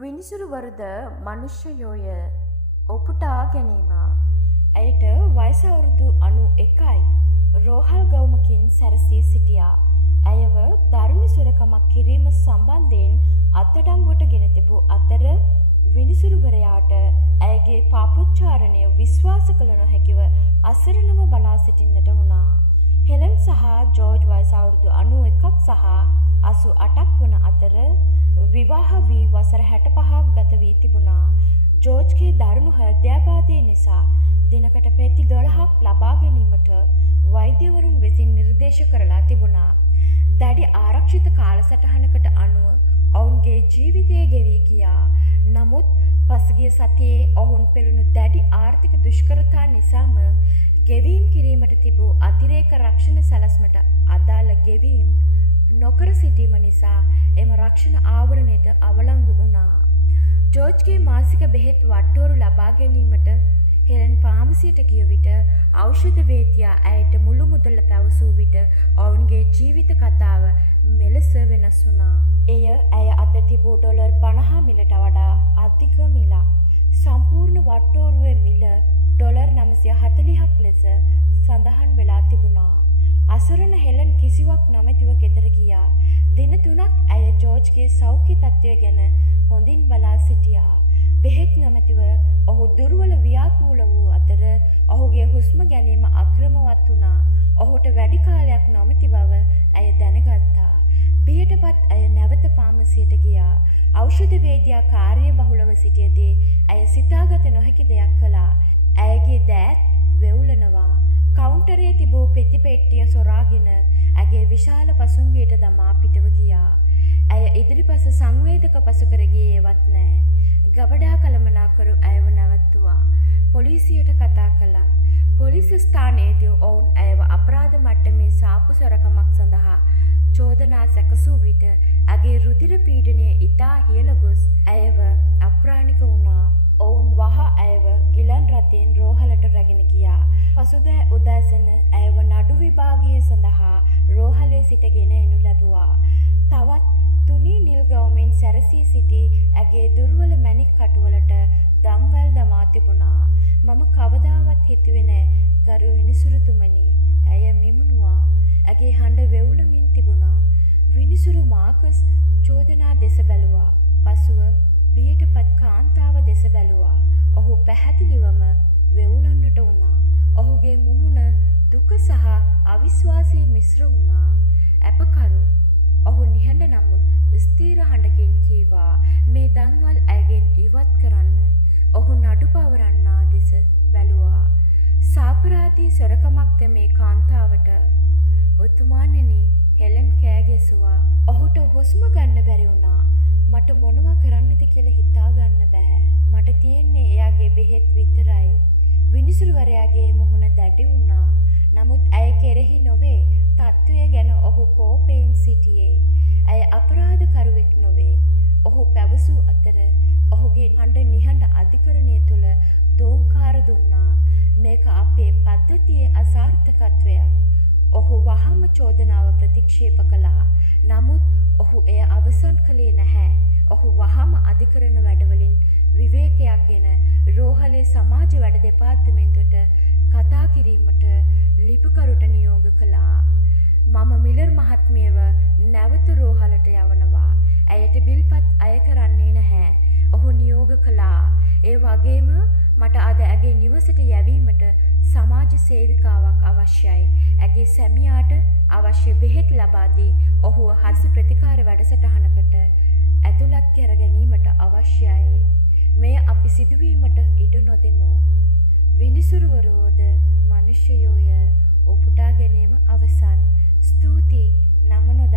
විනිසුරුවරද මනුෂ්‍යයෝය ඔපුටා ගැනීම. ඇයට වයස අවුරුදු 91යි. රෝහල් ගවුමකින් සැරසී සිටියා. ඇයව දරුණු සොරකමක් කිරීම සම්බන්ධයෙන් අත්අඩංගුවට ගෙන තිබූ අතර විනිසුරුවරයාට ඇයගේ පාපොච්චාරණය විශ්වාස කළ නොහැකිව අසරණව බලා සිටින්නට වුණා. හෙලන් සහ ජෝර්ජ් වයස අවුරුදු 91ක් සහ 88ක් වන අතර විවාහ වී වසර 65ක් ගත වී තිබුණා. ජෝර්ජ්ගේ දරුණු හෘදයාබාධය නිසා දිනකට පෙති 12ක් ලබා ගැනීමට වෛද්‍යවරුන් විසින් නිර්දේශ කරලා තිබුණා. දැඩි ආරක්ෂිත කාලසටහනකට අනුව ඔවුන්ගේ ජීවිතය ගෙවී ගියා. නමුත් පසුගිය සතියේ ඔවුන් පෙළුණු දැඩි ආර්ථික දුෂ්කරතා නිසාම ගෙවීම් කිරීමට තිබූ අතිරේක රක්ෂණ සැලැස්මට අදාළ ගෙවීම් නොකර සිටීම නිසා එම රක්ෂණ ආවරණයට අවලංගු වුණා. ජෝර්ජ්ගේ මාසික බෙහෙත් වට්ටෝරු ලබා ගැනීමට හෙලන් පාමසියට ගිය විට ඖෂධ වේදියා ඇයට මුළු මුදල පැවසූ විට ඔවුන්ගේ ජීවිත කතාව මෙලෙස වෙනස් වුණා. එය ඇය අත තිබූ ඩොලර් 50 මිලට වඩා අධික මිලක්. සම්පූර්ණ වට්ටෝරුවේ මිල ඩොලර් 940ක් ලෙස සඳහන් වෙලා තිබුණා. අසරණ හෙලන් කිසිවක් නොමැතිව ගෙදර ගියා. දින 3ක් ඇය ජෝර්ජ්ගේ සෞඛ්‍ය තත්ත්වය ගැන හොඳින් බලා සිටියා. බෙහෙත් නොමැතිව ඔහු දුර්වල ව්‍යාකූල වූ අතර ඔහුගේ හුස්ම ගැනීම අක්‍රමවත් වුණා. ඔහුට වැඩි කාලයක් නොමැති බව ඇය දැනගත්තා. බියටපත් ඇය නැවත පාමසියට ගියා. ඖෂධ වේදියා කාර්යබහුලව සිටියදී ඇය සිතාගත නොහැකි දෙයක් කළා. ඇයගේ දෑත් වෙවුලනවා. කවුන්ටරයේ තිබූ පෙති පෙට්ටිය සොරාගෙන ඇගේ විශාල පසුම්බියට දමා පිටව ගියා. ඇය ඉදිරිපස සංවේදක පසු කර ගියේවත් නැහැ. ගබඩා කළමනාකරු ඇයව නැවැත්තුවා. පොලිසියට කතා කළා. පොලිස් ස්ථානයේදී ඔවුන් ඇයව අපරාධ මට්ටමේ සාප්පු සොරකමක් සඳහා චෝදනා සැකසූ විට ඇගේ රුධිර පීඩනය ඉතා ඉහළ ගොස් ඇයව අප්‍රාණික වුණා. ඔවුන් වහ ඇයව ගිලන් රථයෙන් රෝහලට රැගෙන ගියා. පසුදෑ උදෑසන ඇයව නඩු විභාගය සඳහා රෝහලේ සිටගෙන එනු ලැබුවා. තවත් තුනී නිල් ගවුමෙන් සැරසී සිටි ඇගේ දුර්වල මැණික් කටුවලට දම්වැල් දමා තිබුණා. මම කවදාවත් හිතුවේ නෑ ගරු විනිසුරුතුමනි. ඇය මිමුණුවා. ඇගේ හඬ වෙවුලමින් තිබුණා. විනිසුරු මාකස් චෝදනා දෙස බැලුවා. පසුව බියටපත් කාන්තාව දෙස බැලුවා. ඔහු පැහැදිලිවම වෙවුලන්නට වුණා. ඔහුගේ මුහුණ දුක සහ අවිශ්වාසයෙන් මිශ්‍ර වුණා. අපකරු. ඔහු නිහඬ නමුත් ස්ථීර හඬකින් කීවා මේ දන්වල් ඇගෙන් ඉවත් කරන්න. ඔහු නඩු පවරන්නා දෙස බැලුවා. සාපරාධී සොරකමක්ද මේ කාන්තාවට? ඔතුමාණෙනි, හෙලන් කෑ ගැසුවා. ඔහුට හුස්ම ගන්න බැරි වුණා. මට මොනවා කරන්නද කියලා හිතා ගන්න බෑ. මට තියෙන්නේ එයාගේ බෙහෙත් විතරයි. විනිසුරුවරයාගේ මුහුණ දැඩි වුණා. නමුත් ඇය කෙරෙහි නොවේ. තත්ත්වය ගැන ඔහු කෝපයෙන් සිටියේ. ඇය අපරාධකරුවෙක් නොවේ. ඔහු පැවසූ අතර ඔහුගේ හඬ නිහඬ අධිකරණය තුළ දෝංකාර දුන්නා. මේක අපේ පද්ධතියේ අසාර්ථකත්වයක්. ඔහු වහම චෝදනාව ප්‍රතික්ෂේප කළා. නමුත් ඔහු එය අවසන් කළේ නැහැ. ඔහු වහම අධිකරණ වැඩවලින් විවේකයක් ගෙන රෝහලේ සමාජ වැඩ දෙපාර්තමේන්තුවට කතා කිරීමට ලිපිකරුට නියෝග කළා. මම මිලර් මහත්මියව නැවත රෝහලට යවනවා. ඇයට බිල්පත් අය කරන්නේ නැහැ. ඔහු නියෝග කළා. ඒ වගේම මට අද ඇගේ නිවසට යැවීමට සමාජ සේවිකාවක් අවශ්‍යයි. ඇගේ සැමියාට අවශ්‍ය බෙහෙත් ලබා දී ඔහුව හදිසි ප්‍රතිකාර වැඩසටහනකට ඇතුළත් කර ගැනීමට අවශ්‍යයි. මෙය අපි සිදුවීමට ඉඩ නොදෙමු. විනිසුරුවරෝද මනුෂ්‍යයෝය ඔපුටා ගැනීම අවසන්. ස්තුතියි. නම නොදත්